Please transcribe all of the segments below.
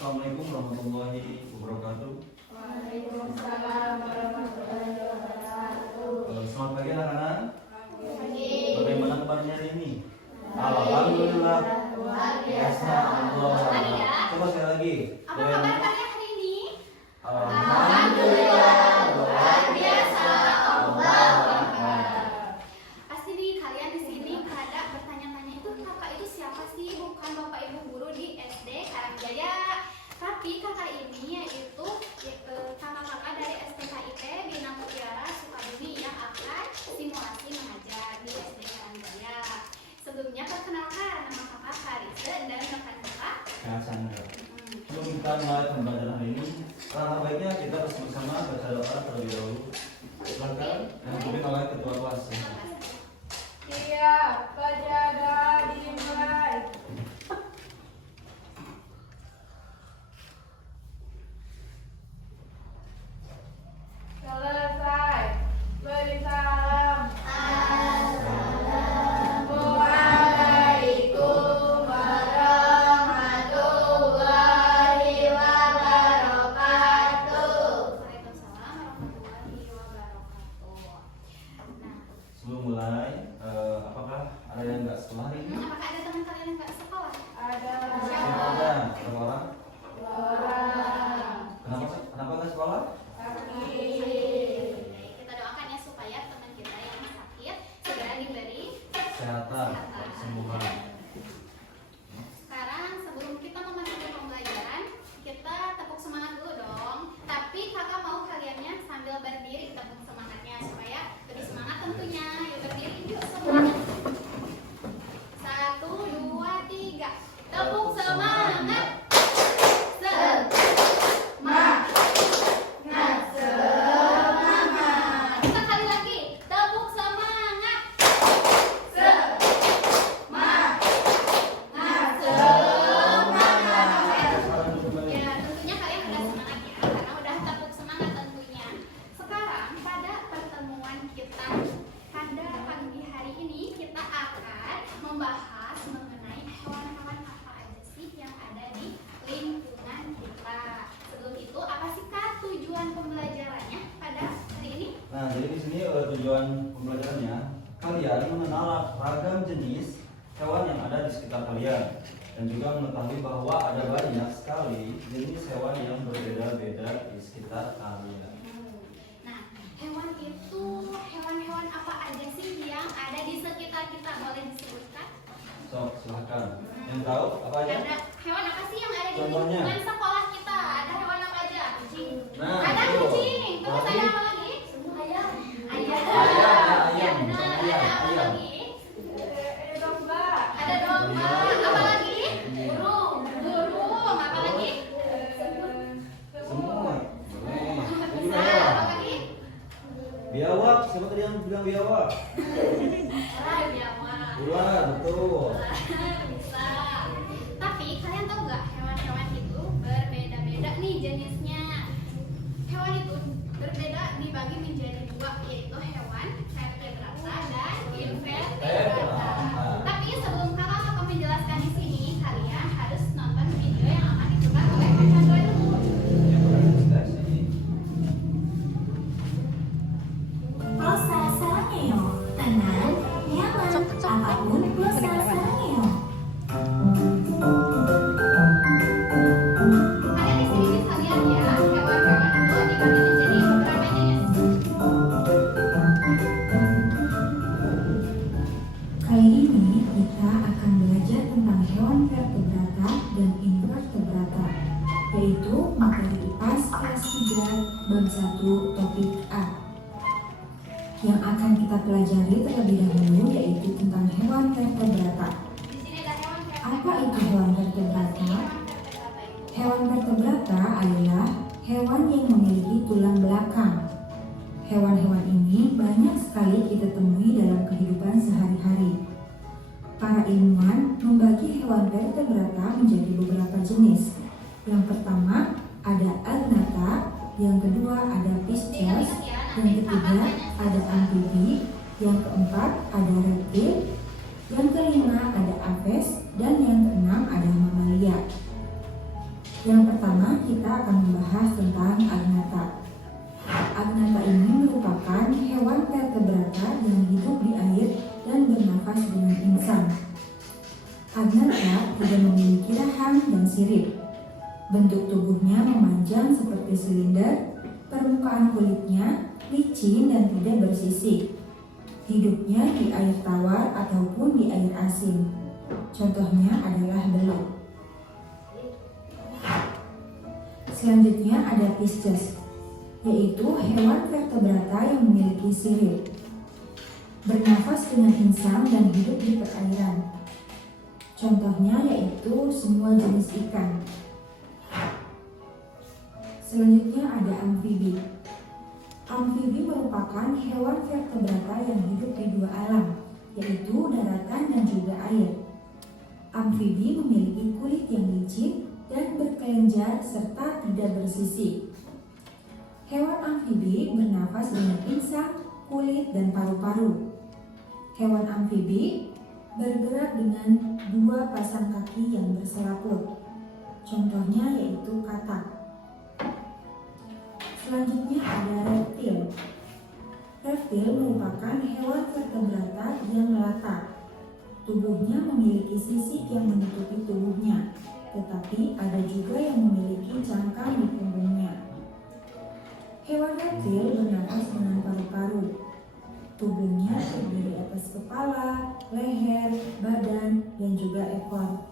Assalamualaikum warahmatullahi wabarakatuh. Waalaikumsalam warahmatullahi wabarakatuh. Selamat pagi anak-anak. Pagi. Bagaimana kabarnya hari ini? Alhamdulillah. Luar biasa. Allah. Coba sekali lagi. Apa kabar kalian hari ini? Alhamdulillah. Luar biasa. Allah Akbar. Pasti nih kalian di sini pada bertanya-tanya itu kakak itu siapa sih? Bukan bapak ibu guru di SD Karangjaya. Tapi kakak ini yaitu kakak-kakak dari STKIP Bina Mutiara Sukabumi yang akan simulasi mengajar di SD Karangjaya. Sebelumnya perkenalkan, nama kakak Karisa dan rekan kakak Sandra. Sebelum kita mulai pembelajaran hari ini, alangkah baiknya kita bersama-sama baca doa terlebih dahulu. Silakan yang dipimpin oleh ketua kelas. Siap, penjaga dimulai. Selesai. Beri salam. Assalamualaikum warahmatullahi wabarakatuh. Waalaikumsalam warahmatullahi wabarakatuh. Nah, Sebelum mulai, apakah ada yang nggak sekolah hari ini? apakah ada teman kalian yang nggak sekolah? Ada. Siapa ada? Berapa orang? Orang. Kenapa nggak sekolah? Kita doakan ya supaya teman kita yang sakit segera diberi Kesehatan, kesembuhan. Sekarang sebelum kita memasuki pembelajaran, kita tepuk semangat dulu dong. Tapi kakak mau kaliannya sambil berdiri tepuk semangatnya supaya lebih semangat tentunya. Yuk berdiri yuk semuanya. 1, 2, 3. Tepuk semangat. Kita kali lagi. Tepuk semangat. Ya, tentunya kalian udah semangat ya, karena udah tepuk semangat tentunya. Sekarang pada pertemuan kita pada pagi hari ini kita akan membahas mengenai hewan-hewan apa aja sih yang ada di lingkungan kita. Sebelum itu, apa sih Kak tujuan pembelajarannya pada hari ini? Nah, jadi di sini tujuan pembelajarannya kalian mengenal ragam jenis hewan yang ada di sekitar kalian dan juga mengetahui bahwa ada banyak sekali jenis hewan yang berbeda-beda di sekitar kalian. Nah, hewan itu hewan-hewan apa aja sih yang ada di sekitar kita? Boleh disebutkan? So, silahkan. Yang tahu apa aja? Ada hewan apa sih yang ada di Contohnya? lingkungan sekolah kita? Ada hewan apa aja? Kucing. Nah, Ada itu. kucing. Terus Lagi? ada apa lagi? Ayam. Ayam. Ayam. Ya, benar. Ayam. Ada apa Ayam. lagi? Domba. Ada domba. Apa lagi? Burung. Burung. Apa lagi? Semua. Boleh. Itu juga Besar. hewan. Apa lagi? Biawak, siapa tadi yang bilang biawak? Biawak. Ular, betul. Bisa. Tapi kalian tahu nggak hewan-hewan itu berbeda-beda nih jenisnya. Hewan itu berbeda dibagi menjadi dua, yaitu hewan vertebrata dan invertebrata. Tapi sebelum kakak menjelaskan di sini, kalian harus nonton video yang akan diputar oleh Kak Chandra dulu. Rosa sarangeo, tenang, nyaman, apapun rosa sarangeo. Kalian di sini bisa lihat ya, hewan-hewan itu dibagi menjadi beberapa jenis. Kali ini kita akan belajar tentang hewan vertebrata dan invertebrata, yaitu materi IPAS kelas 3 bab 1 topik A. Yang akan kita pelajari terlebih dahulu yaitu tentang hewan vertebrata. Di sini ada hewan Apa itu hewan vertebrata? Hewan vertebrata itu Hewan vertebrata adalah hewan yang memiliki tulang belakang. Hewan-hewan ini banyak sekali kita temui dalam kehidupan sehari-hari. Para ilmuwan membagi hewan vertebrata menjadi beberapa jenis. Yang pertama ada agnatha, yang kedua ada pisces, yang ketiga ada amfibi, yang keempat ada reptil, yang kelima ada aves, dan yang keenam ada mamalia. Yang pertama kita akan membahas tentang agnatha. Agnatha ini merupakan hewan vertebrata yang hidup di air dan bernafas dengan insang. Agnatha tidak memiliki rahang dan sirip. Bentuk tubuhnya memanjang seperti silinder, permukaan kulitnya licin dan tidak bersisik. Hidupnya di air tawar ataupun di air asin. Contohnya adalah belut. Selanjutnya ada Pisces, yaitu hewan vertebrata yang memiliki sirip. Bernafas dengan insang dan hidup di perairan. Contohnya yaitu semua jenis ikan. Selanjutnya ada amfibi. Amfibi merupakan hewan vertebrata yang hidup di dua alam, yaitu daratan dan juga air. Amfibi memiliki kulit yang licin dan berkelenjar serta tidak bersisik. Hewan amfibi bernafas dengan insang, kulit, dan paru-paru. Hewan amfibi bergerak dengan dua pasang kaki yang berselaput. Contohnya yaitu katak. Selanjutnya ada reptil. Reptil merupakan hewan vertebrata yang melata. Tubuhnya memiliki sisik yang menutupi tubuhnya, tetapi ada juga yang memiliki cangkang di punggungnya. Hewan reptil bernafas dengan paru-paru. Tubuhnya terdiri atas kepala, leher, badan, dan juga ekor.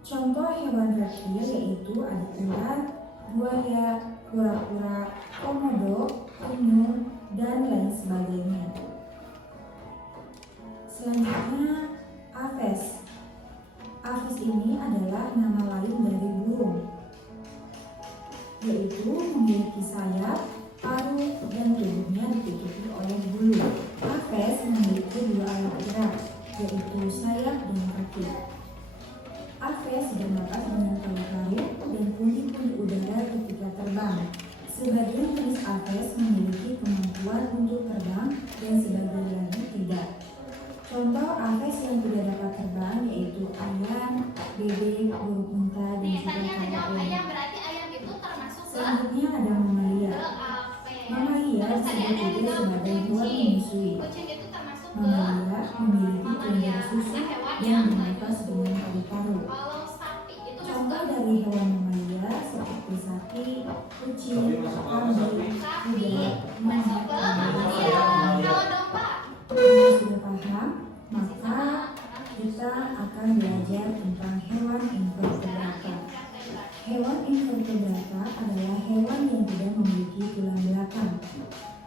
Contoh hewan reptil yaitu ada ular, buaya, kura-kura, komodo, penyu, dan lain sebagainya. Selanjutnya, Aves. Aves ini adalah nama lain dari burung, yaitu memiliki sayap, paruh, dan tubuhnya ditutupi oleh bulu. Aves memiliki dua alat gerak, yaitu sayap dan kaki. Aves bernafas dengan paru-paru dan pundi-pundi udara ketika terbang. Sebagian jenis Aves memiliki kemampuan untuk terbang dan sebagian lagi tidak. Contoh Aves yang tidak dapat terbang yaitu ayam, bebek, burung unta, dan juga ayam berarti ayam itu termasuk ke selanjutnya ada mamalia. apa ya? Mamalia Terus tadi disebut ada juga sebagai hewan kucing. menyusui. Kucing itu termasuk ke Mamalia memiliki mamalia. kelenjar susu Nah, hewan dan yang bernafas dengan paru-paru. kalau sapi itu masuk Contoh ke dari hewan mamalia seperti sapi, kucing, kambing, sapi, kuda, masuk ke mamalia. Kalau domba Jika sudah paham, maka kita akan belajar tentang hewan invertebrata. Hewan invertebrata adalah hewan yang tidak memiliki tulang belakang.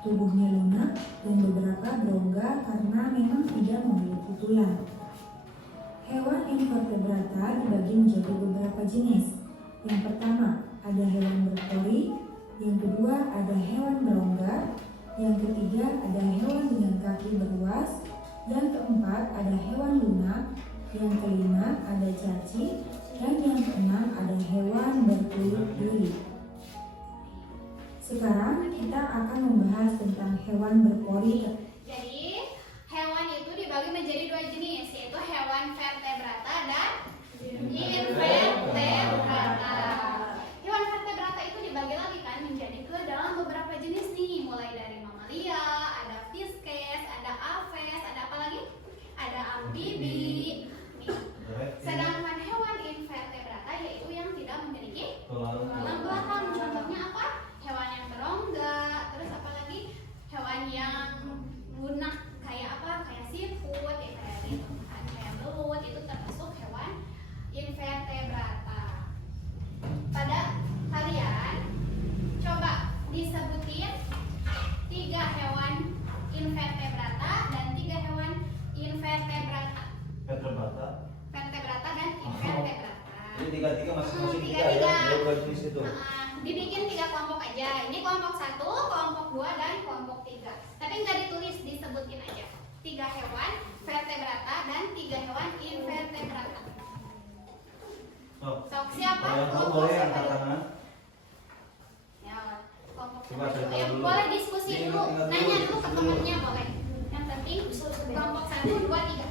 Tubuhnya lunak dan beberapa berongga karena memang tidak memiliki tulang. Hewan invertebrata dibagi menjadi beberapa jenis. Yang pertama, ada hewan berpori. Yang kedua, ada hewan berongga. Yang ketiga, ada hewan dengan kaki beruas. Yang keempat, ada hewan lunak. Yang kelima, ada cacing. Dan yang keenam, ada hewan berkulit duri. Sekarang kita akan membahas tentang hewan berpori. Jadi, hewan itu dibagi menjadi dua jenis, yaitu hewan vertebrata dan invertebrata. Hewan vertebrata itu dibagi lagi kan menjadi ke dalam beberapa jenis nih, mulai dari mamalia, ada Pisces, ada Aves, ada apa lagi? Ada amfibi. Sedangkan hewan invertebrata yaitu yang tidak memiliki tulang belakang. Contohnya apa? Hewan yang berongga, terus apa lagi? Hewan yang lunak kayak apa? Kayak siput, ya kayak gitu. Kayak belut itu termasuk hewan invertebrata. Pada kalian coba disebutin 3 hewan invertebrata dan 3 hewan invertebrata. Vertebrata dan invertebrata. Jadi tiga-tiga masing-masing Hmm, tiga ya, tiga-tiga. dari dua jenis itu. Dibikin 3 kelompok aja. Ini kelompok 1, kelompok 2, dan kelompok 3. Tapi nggak ditulis, disebutin aja. 3 hewan vertebrata dan 3 hewan invertebrata. Sok siapa? Yang tahu Kelompok boleh siapa angkat dulu? tangan. Ya, kelompok Coba siapa saya dulu? tahu Ya, dulu. boleh diskusi Ini dulu. tinggal Nanya dulu, dulu ke dulu. temennya boleh. Yang penting kelompok 1, 2, 3.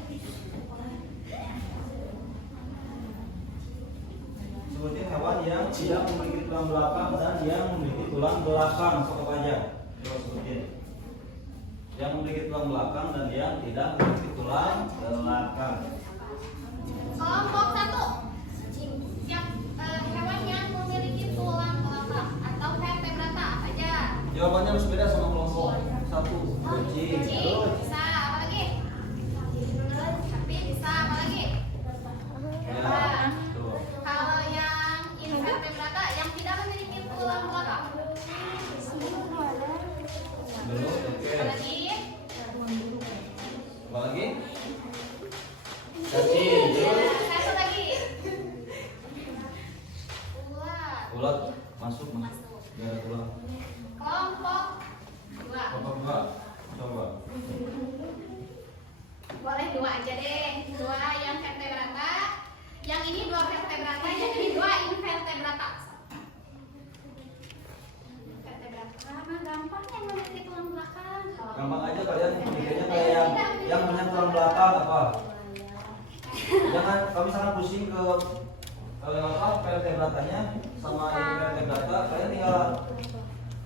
Sebutin hewan yang tidak memiliki tulang belakang dan yang memiliki tulang belakang. Sok apa aja? Coba sebutin. Yang memiliki tulang belakang dan yang tidak memiliki tulang belakang. Kelompok 1. Hewan yang memiliki tulang belakang atau vertebrata apa aja? Jawabannya harus beda sama kelompok 1. Kucing. Terus. Bisa apa lagi? Sapi bisa apa lagi? Ya, tuh. Kalau yang invertebrata yang tidak memiliki tulang belakang. Belum, oke. Apa lagi? Apa lagi? Cacing. Terus. Satu lagi. Ulat. Ulat masuk. Gak ada tulang. Kelompok 2. Kelompok 2. Coba. Boleh 2 aja deh. 2 yang vertebrata. Yang ini 2 vertebrata, yang ini 2 invertebrata. Vertebrata mah gampang yang memiliki tulang belakang. Gampang aja kalian mikirnya kayak yang punya tulang belakang apa? Jangan kalau misalnya pusing ke apa vertebratanya sama invertebrata, kalian tinggal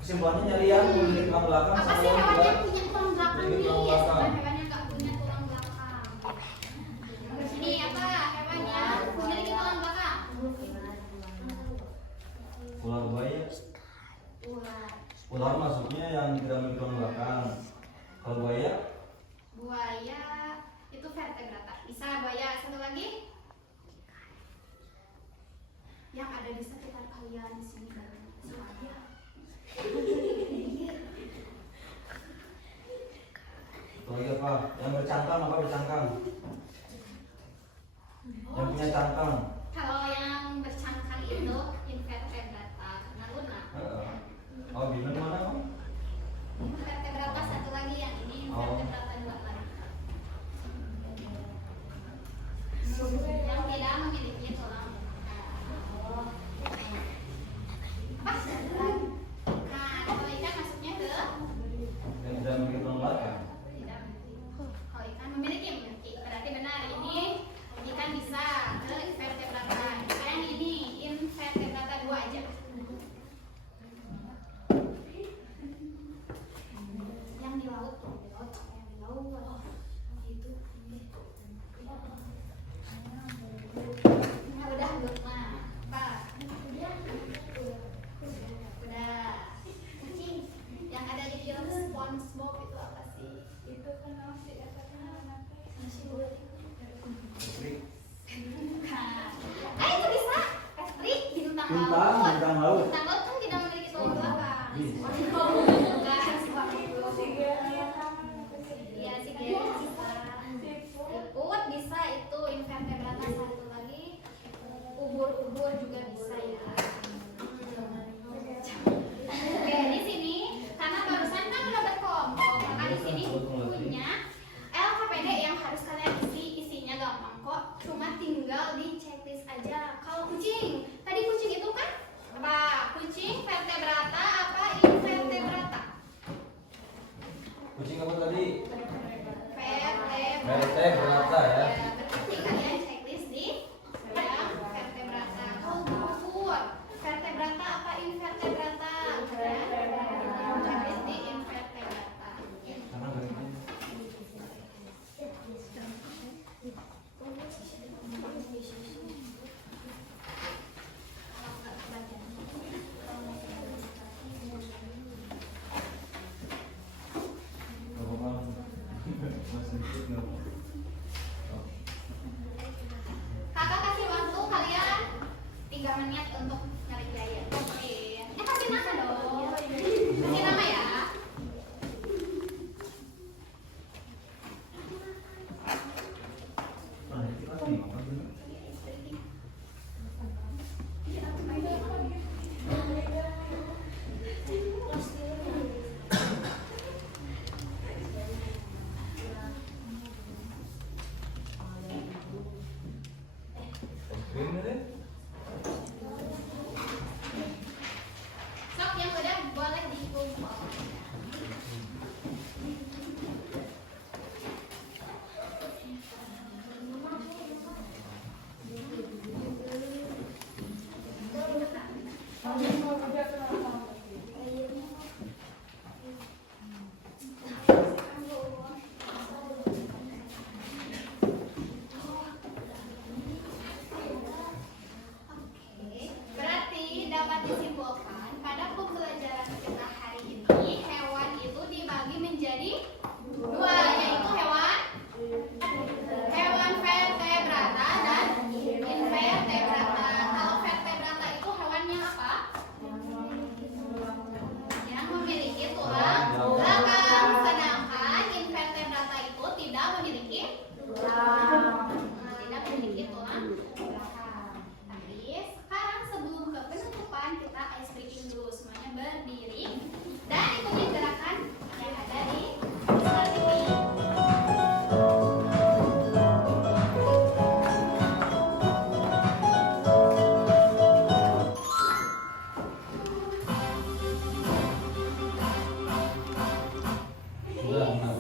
kesimpulannya nyari yang memiliki tulang belakang Apa sama sih yang hewan tidak yang punya tulang belakang memiliki nih? tulang Sama belakang. hewan yang nggak punya tulang belakang. Ini apa hewan yang memiliki tulang belakang? Ular buaya. Ular. Ular masuknya yang tidak memiliki tulang belakang. Kalau buaya, Buaya itu vertebrata. Bisa buaya. Satu lagi yang ada di sekitar kalian di sini buaya. itu lagi apa? Yang bercangkang apa bercangkang? Yang punya cangkang. Kalau yang bercangkang itu invertebrata karena lunak. Oh, bintang mana kamu? Invertebrata satu lagi yang ini invertebrata 2 lagi. Yang tidak memiliki tulang. Apa? Nah, kalau ikan masuknya ke Yang tidak memiliki tulang belakang. tidak memiliki. Kalau ikan memiliki. Berarti benar ini ikan bisa ke vertebrata. Yang ini invertebrata 2 aja. Yang di laut, yang di laut itu. Nah, udah belum mah. Apa? Udah. Kucing yang ada di film SpongeBob itu apa sih? Itu kan nasi Ah, itu bisa. Patrick, bintang laut. Bintang laut. Bintang laut kan tidak memiliki tulang belakang. Bisa. Bukan, iya sih bisa. Siput bisa itu invertebrata satu lagi. Ubur-ubur juga bisa ya. Oke, di sini karena barusan kan udah berkelompok, maka di sini punya LKPD yang harus kalian isi. Isinya gampang kok, cuma tinggal di checklist aja. Kalau kucing, tadi kucing itu kan apa? Kucing vertebrata apa invertebrata? Kucing apa tadi? Vertebrata. Vertebrata ya. Berarti kalian checklist di yang vertebrata. Kalau ubur, vertebrata apa invertebrata? Checklist di invertebrata. Karena begini. Kakak kasih waktu kalian 3 menit untuk nyari biaya. Kasih nama dong. Kasih nama ya. Nah, kita nih apa sih? Es krim deh. Berarti dapat disimpulkan pada pembelajaran kita hari ini hewan itu dibagi menjadi dua, yaitu hewan vertebrata dan invertebrata. Kalau vertebrata itu hewannya apa? Yang memiliki tulang belakang, sedangkan invertebrata itu tidak memiliki tulang belakang. Tapi sekarang sebelum ke penutupan kita ice breaking dulu, semuanya berdiri dan ikuti gerakan yang ada di slide ini. Udah, nah.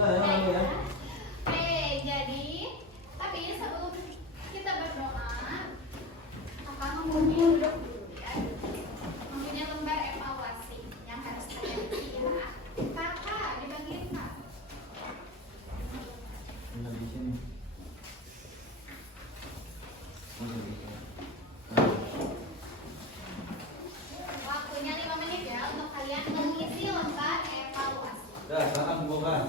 Oke, jadi tapi sebelum kita berdoa, kakak mempunyai lembar evaluasi yang harus kita isi ya. Kakak dibagiin kak. Udah di sini. Waktunya 5 menit ya untuk kalian mengisi lembar evaluasi. Udah, sekarang bukan.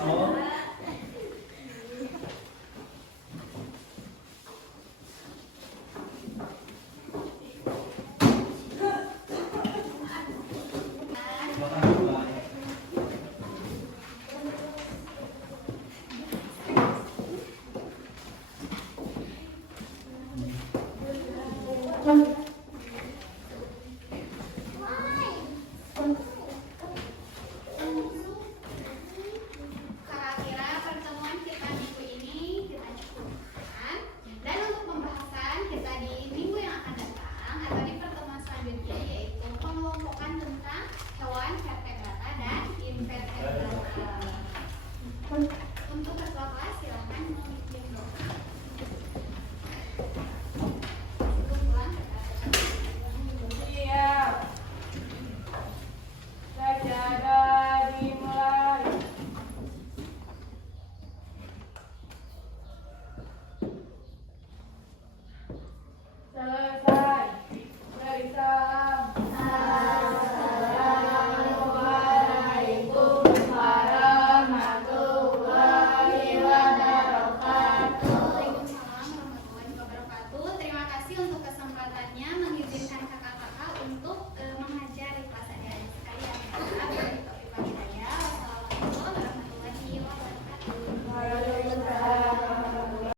Oh. Sekarang bukan. Kira-kira pertemuan kita minggu ini kita cukupkan, dan untuk pembahasan kita di minggu yang akan datang atau di pertemuan selanjutnya yaitu pengelompokan tentang hewan vertebrata dan invertebrata. Untuk ketua kelas silahkan memimpin doa. Sebelum pulang Siap. Sajadah dimulai. Selesai. Beri salam. Assalamualaikum warahmatullahi wabarakatuh. Waalaikumsalam warahmatullahi wabarakatuh. Terima kasih untuk kesempatannya mengizinkan kakak-kakak untuk